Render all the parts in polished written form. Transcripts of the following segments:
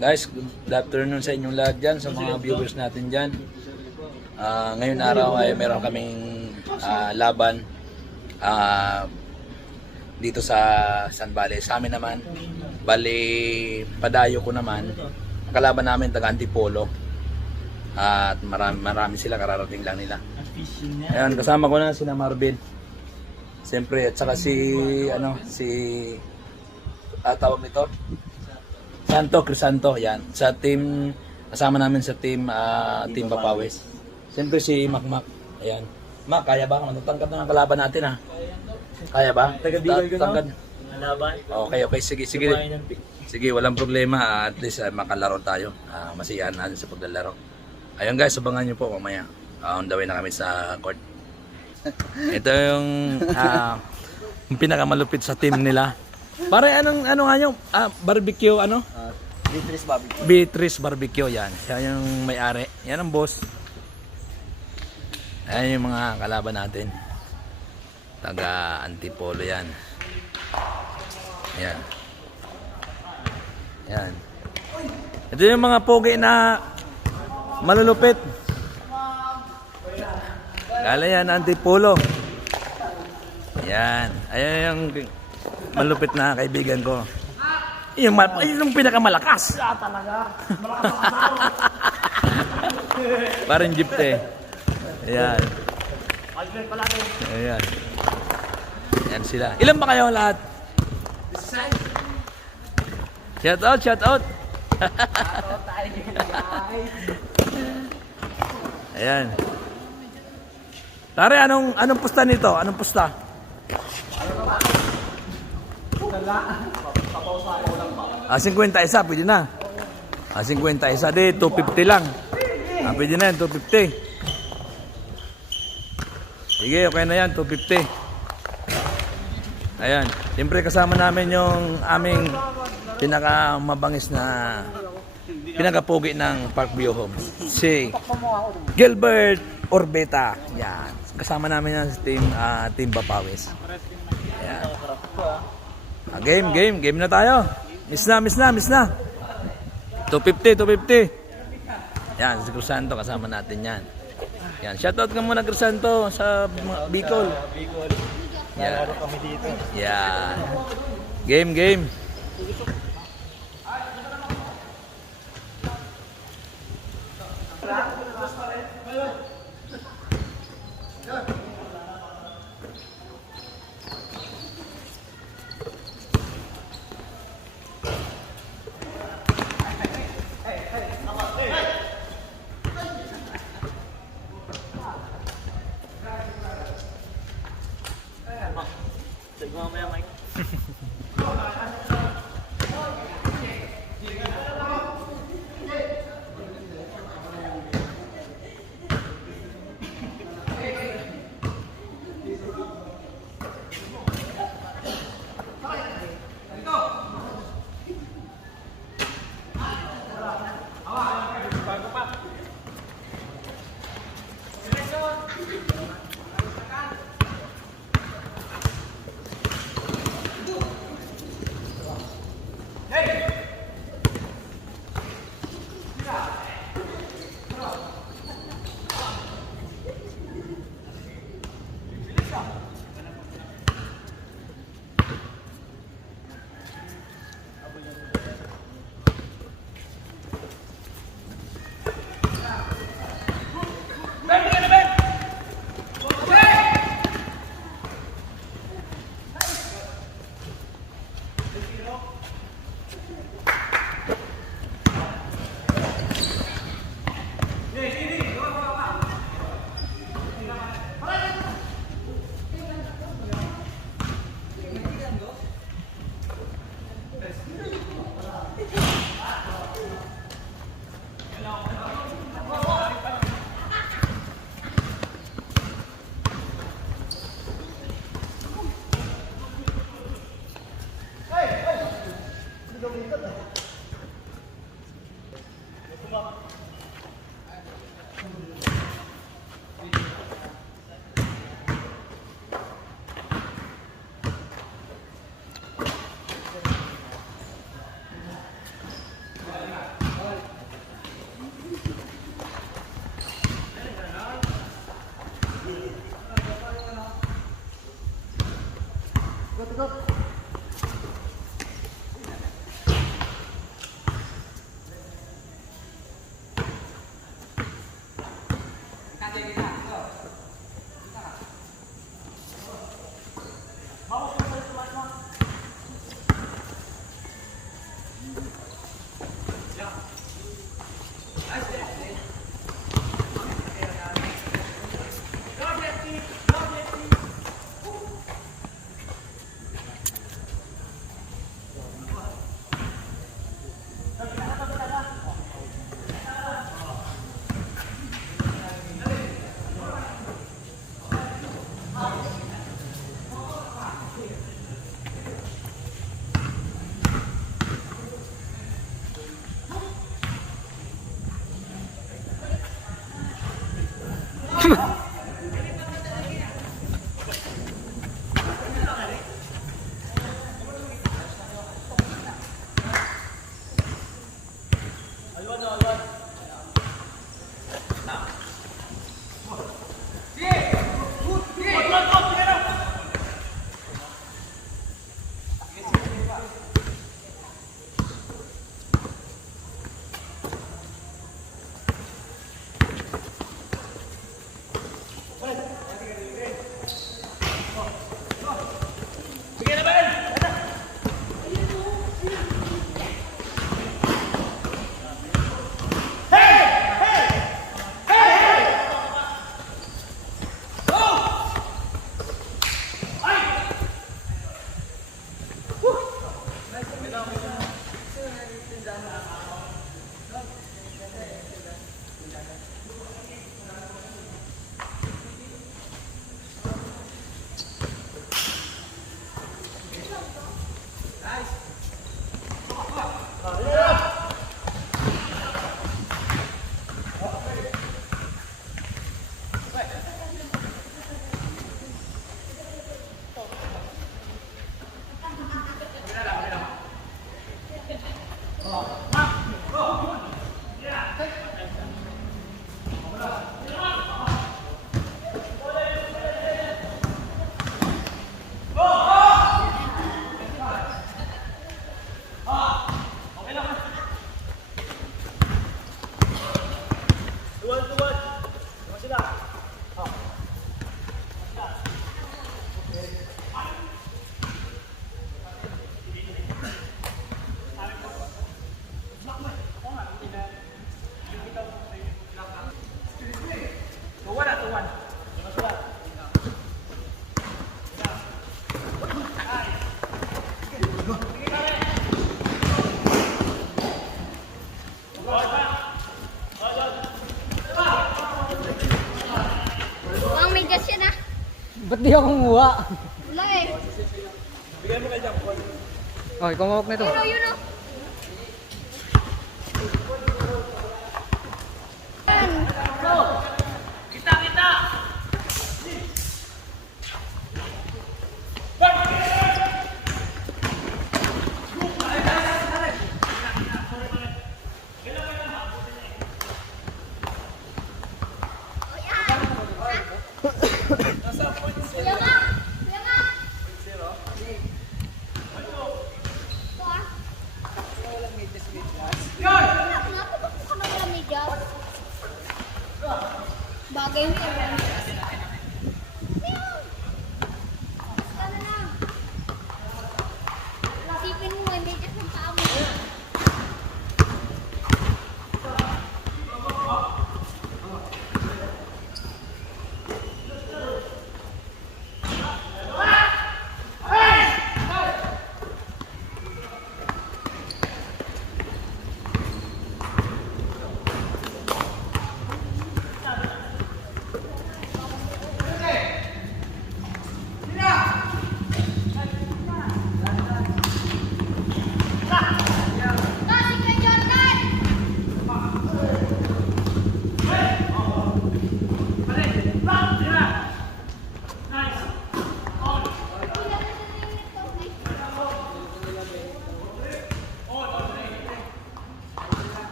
Guys, good afternoon sa inyong lahat dyan, sa mga viewers natin dyan. Ngayon araw ay meron kaming laban dito sa San Vale. Sa amin naman, bali padayo ko naman, kalaban namin taga Antipolo. At marami sila, kararating lang nila. Ayan, kasama ko na sina Marvin. Siyempre, at saka tawag nito Crisanto, yan. Sa team, kasama namin sa team Team Papawis. Siyempre si Makmak. Ayan. Mak, kaya ba? Matutangkad na ng kalaban natin, ha? Kaya ba? Tangkad. Okay. Sige, walang problema. At least makalaro tayo. Masiyahan natin sa paglalaro. Ayun guys, abangan nyo po mamaya. On the way na kami sa court. Ito yung pinakamalupit sa team nila. Pare, ano nga yung barbecue, ano? Beatrice Barbecue. Beatrice Barbecue, yan. Siya yung may-ari. Yan ang boss. Ayan yung mga kalaban natin. Taga Antipolo yan. Yan. Yan. Ito yung mga pogi na malulupit. Gala yan, Antipolo. Yan. Ayan yung malupit na kaibigan ko. Yung pinakamalakas. Talaga. Malakas. Parang jeepte. Ayan. Ayan. Ayan sila. Ilan ba kayo lahat? Shout out. Ayan. Tare, anong pusta nito? Anong pusta? 51, pwede na. 51, di 250 lang. Pwede na yan, 250. Sige, okay na yan, 250. Ayan, siyempre kasama namin yung aming pinakamabangis na pinakapogi ng Parkview Homes, si Gilbert Orbeta. Yan, kasama namin yan sa team Papawis. Ayan. Game na tayo. Miss na. 250. Yan, si Crisanto kasama natin yan. Yan, shoutout ka muna Crisanto sa Bicol. Yan. Kami dito. Yan. Game. Sige mamaya, Mike. Ang medyas yan ah. Ba't di ako kumuha? Wala eh. Okay, kumawak na ito. Yun o. Kuya Ma! Kuya Ma! Ito ah. Kenapa ba ka na walang medyas? Bagay mo yan. Sana na. Isipin mo may medyas ng paa mo. Kasi kay Jordan!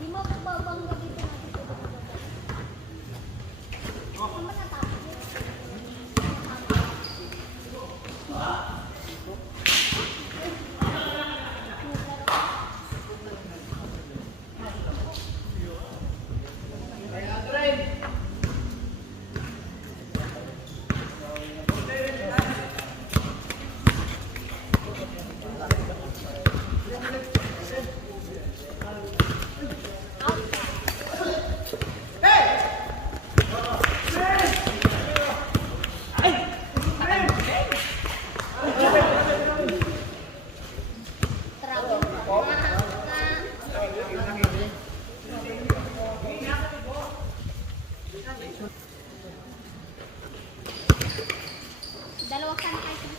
Di mo babangga dito natin. Ano ba natapos? Dalawa ka na kayo.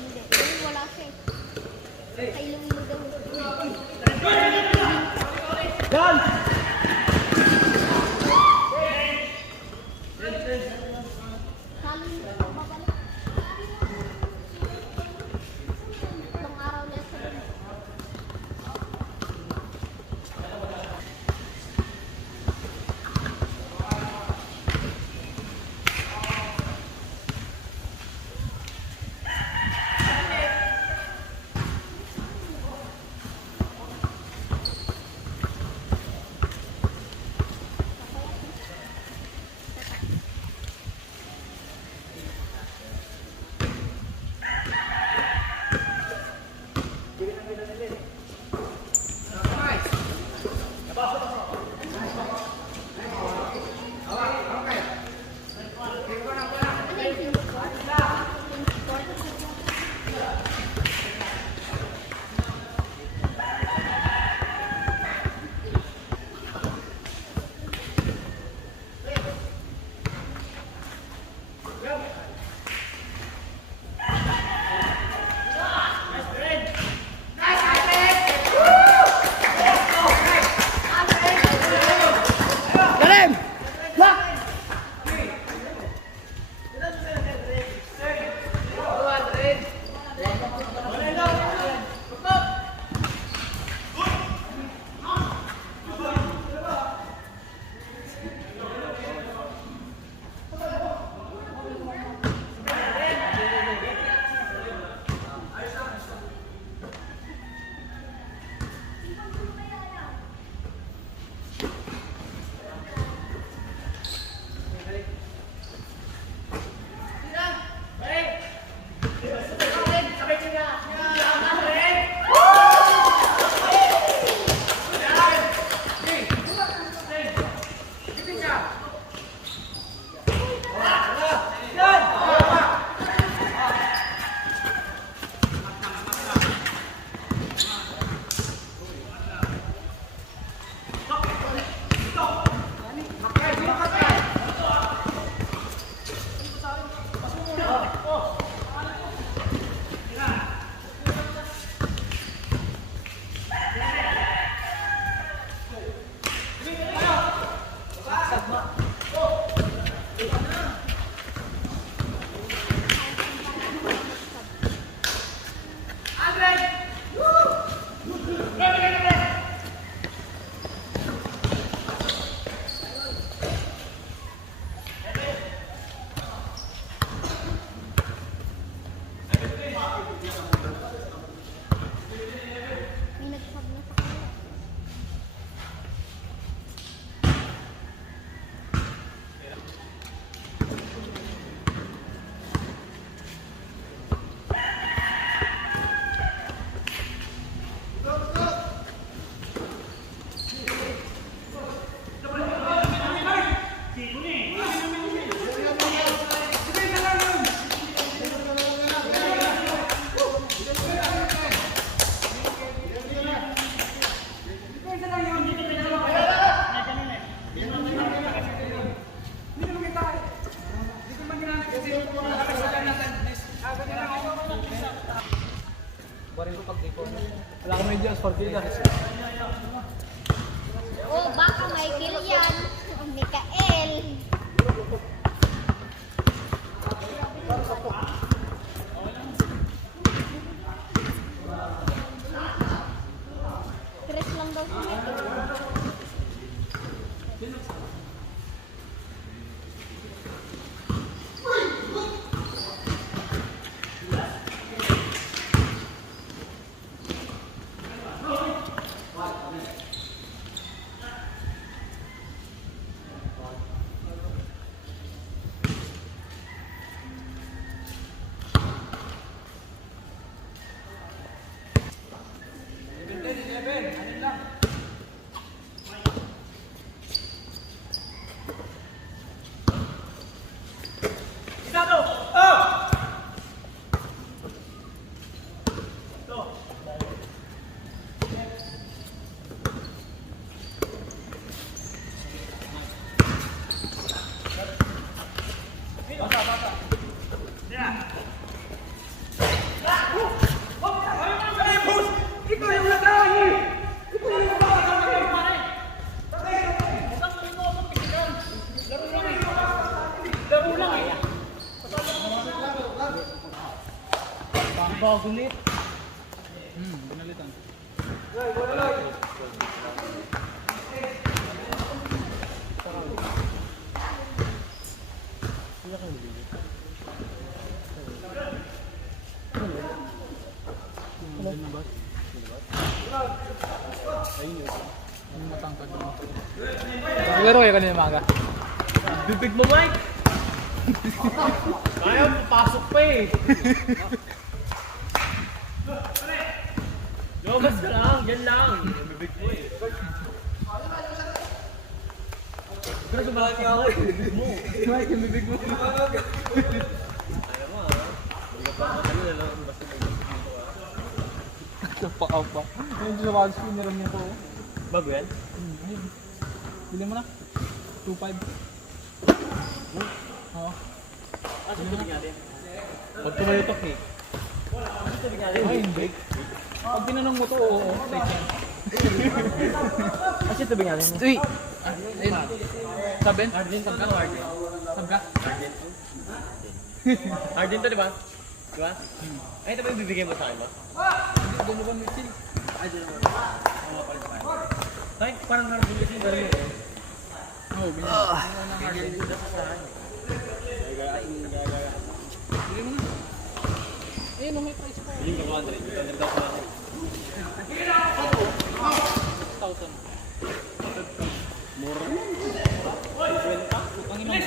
Hindi, wala siya eh. Sa Iloilo daw. Saling babalik. Itong araw niya sa May nagsab na sa kanila. Wala ka medyo as partida. Oh, baka Michael yan. Oh, Mikael. Chris lang daw si Michael. Bagulit. Binalitan. Laro kayo kanina maga. Bibig mo, Mike! Kaya, papasok pa eh! Lumabas ka lang, yan lang! Bibig mo eh! Pero sumahan niya ako eh, bibig mo! Mike, yung bibig mo. Ayaw mo ah! Hindi ka pa kanina lang, basta may bibig mo ah. Kapaaw pa. Ayun, sa bagay spinneran niya ko. Bago yan? Ayun. Bili mo na. 2.5. Oo. Asa tubig natin? Pag tumayutok eh. Asa tubig natin? Ay, hindi. Pag tinanong mo to, oo. Take yan. Asa tubig natin? Uy! Ayun. Saben? Hardin ka o Hardin? Sabga? Hardin. Hardin to, di ba? Di ba? Ay, ito ba yung bibigyan mo sa akin ba? Doon mo ba Mitchell? Ay, parang Hardin kasi yung dali eh. Oo, bilhin. Bigyan mo sa akin. Bili mo na. Ayun, may price pa. Bigyan ka 200. 200 daw sa akin. 1,000. Mura. Putang ina mo.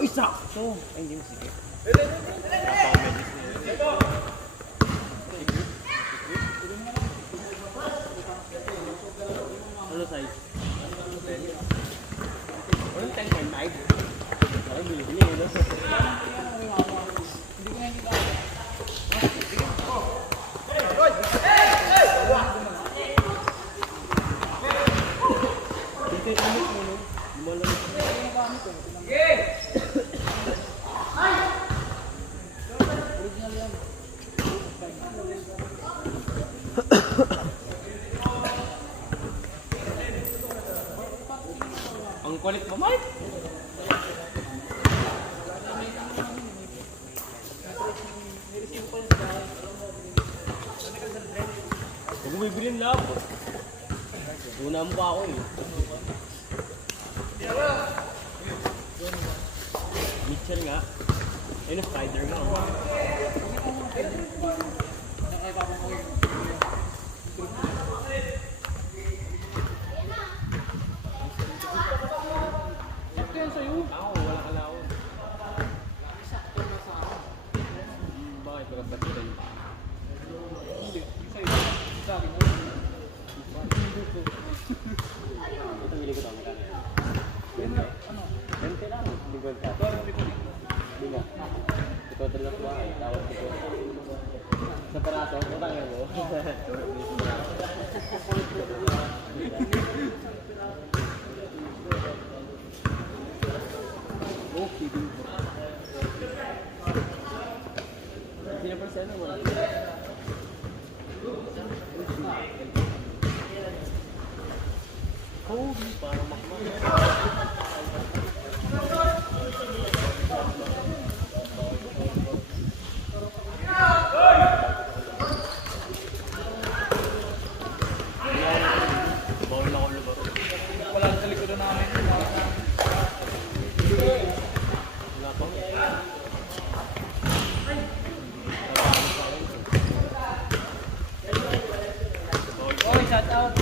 Uy, sakto! Ay, hindi mo sige. Ano size? Anong 10.9? Ay, bili-bili eh, no? Hindi ko nakikita. Dito yung init mo, no? Lumalang. Kukulit mo, Mike! Huwag mo bibilin lang. Una mo pa ako eh. Mitchell nga. Ayun, spider nga. Sakto yan sa'yo. Ako, wala ka laon. Bakit magkabatiran pa? Hindi. Sa'yo. Sa akin. Ito hindi ko tama kanya. Ano? 20 lang. Hindi ko ka. Hindi nga. Ito talaga ko ay. Tawag ko. Sa peraso, utang mo. Oh, kidding ko. Sino percent mo? Oh, parang makmak. Bawal ako lubar. Wala sa likod namin. Wala pa. Okay, shout out.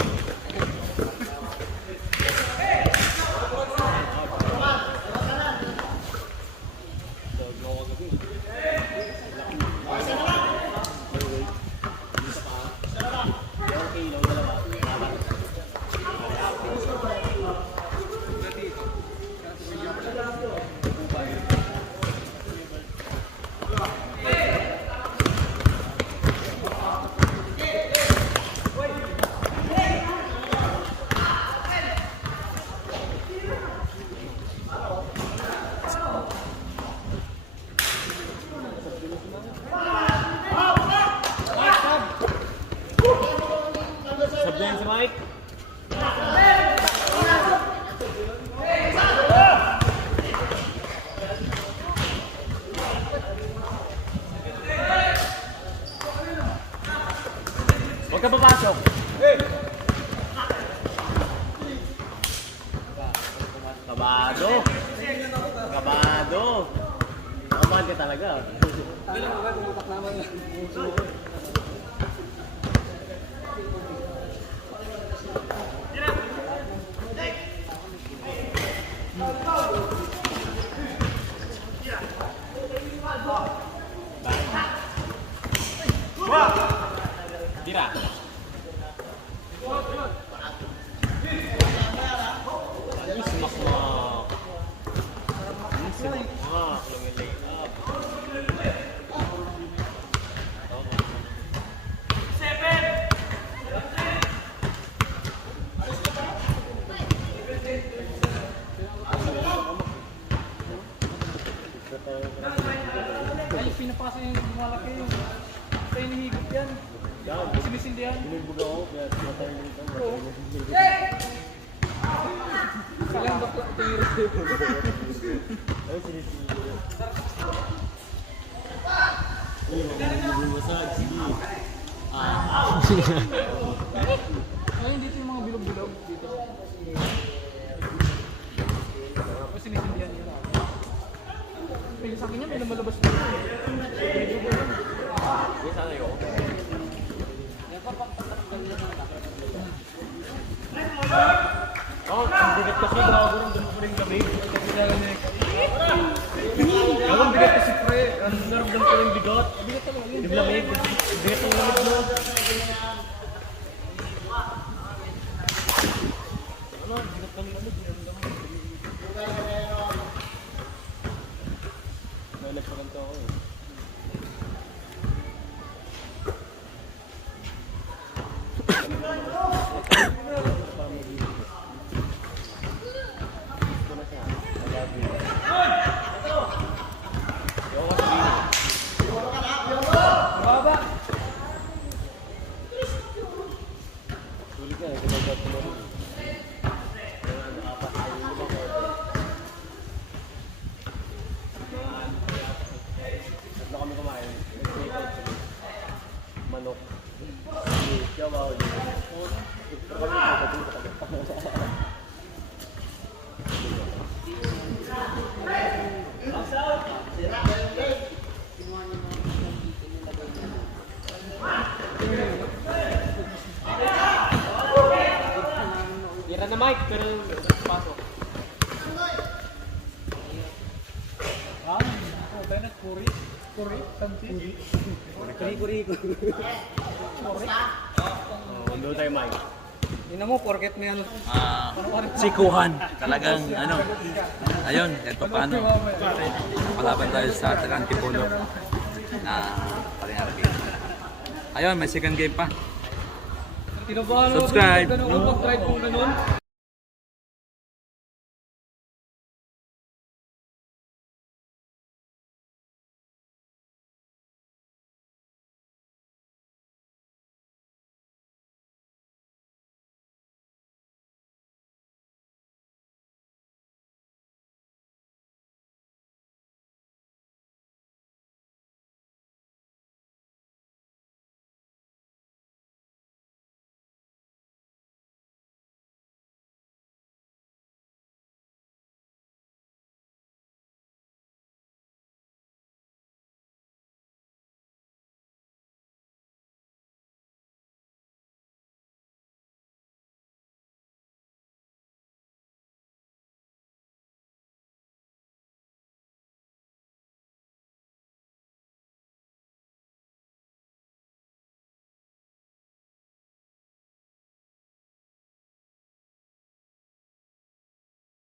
Sabihin si Mike. Huwag ka papasok. Kabado. Kabado. Kabado ka talaga. Tira. Ini semak-semak. Ini semak-semak. Lagi lay up. Ay, pinapasa yung malaki yung sa inihigop yan. Sinisindihan. Binibog ako, kaya matay lang ito. Silang bakla tiro. Ay, sinisindihan. Uy, magbubasag. Sige. Ngayon dito yung mga bilog-bilog dito. Tapos sinisindihan nila. Pero sa akin niya may lumalabas na. Bilog-bilog yan. Hindi, sana yun. Oh, ang bigat kasi bago rin doon ko rin kami. Ang bigat kasi pre, ang naramdam ko rin bigat. Bigat talaga yun. Di ba lamig? Bigat ang lamig mo. Ano, bigat ang lamig. Naramdam mo. Nalag pa lang to ako eh. Sulit na, ito mag-apat mo rin. Apat na 5. Tira na Mike, pero pasok. Bennett, Curry, Sanchez. Kuri. Doon tayo Mike. Tingnan mo, porket may ano. Sikuhan. Talagang ano. Ayun, kahit pa paano. Palaban tayo sa Antipolo na parinarki. Ayun, may second game pa. Tinabahan ako Subscribe. dun, ganun, pag-drive kong ganun.